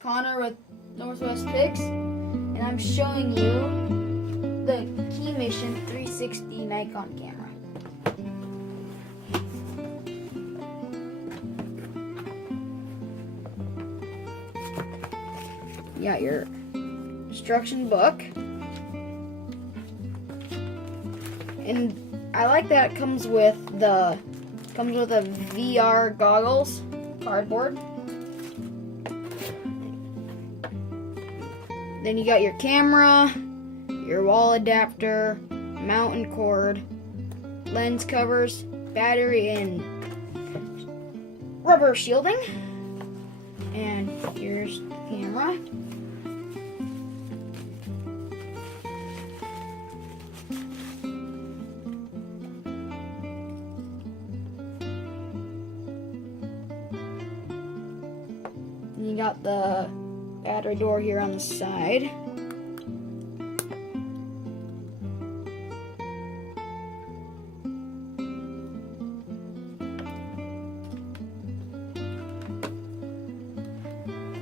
Connor with Northwest Picks, and I'm showing you the Key Mission 360 Nikon camera. You got your instruction book, and I like that it comes with a VR goggles cardboard. Then you got your camera, your wall adapter, mountain cord, lens covers, battery, and rubber shielding. And here's the camera. You got the battery door here on the side.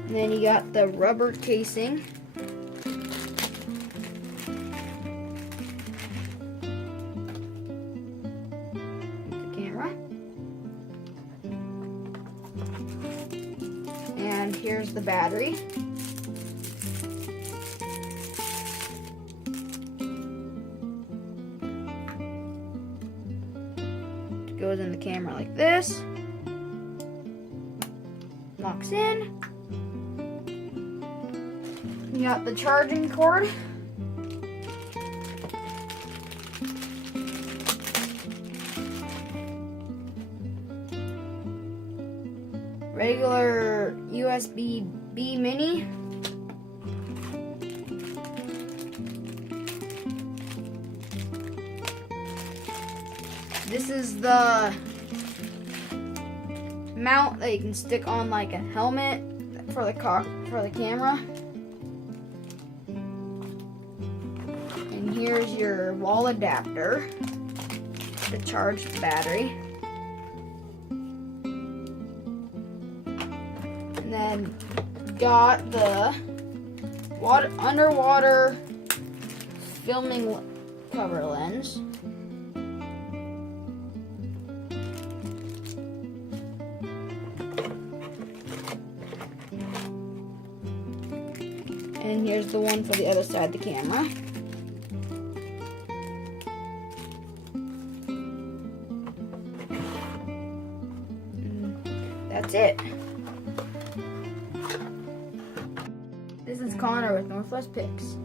And then you got the rubber casing. The camera. And here's the battery. It goes in the camera like this. Locks in. You got the charging cord. Regular USB-B mini. This is the mount that you can stick on like a helmet for the camera. And here's your wall adapter to charge the battery. And then got the underwater filming cover lens. And here's the one for the other side of the camera. And that's it. This is Connor with Northwest Picks.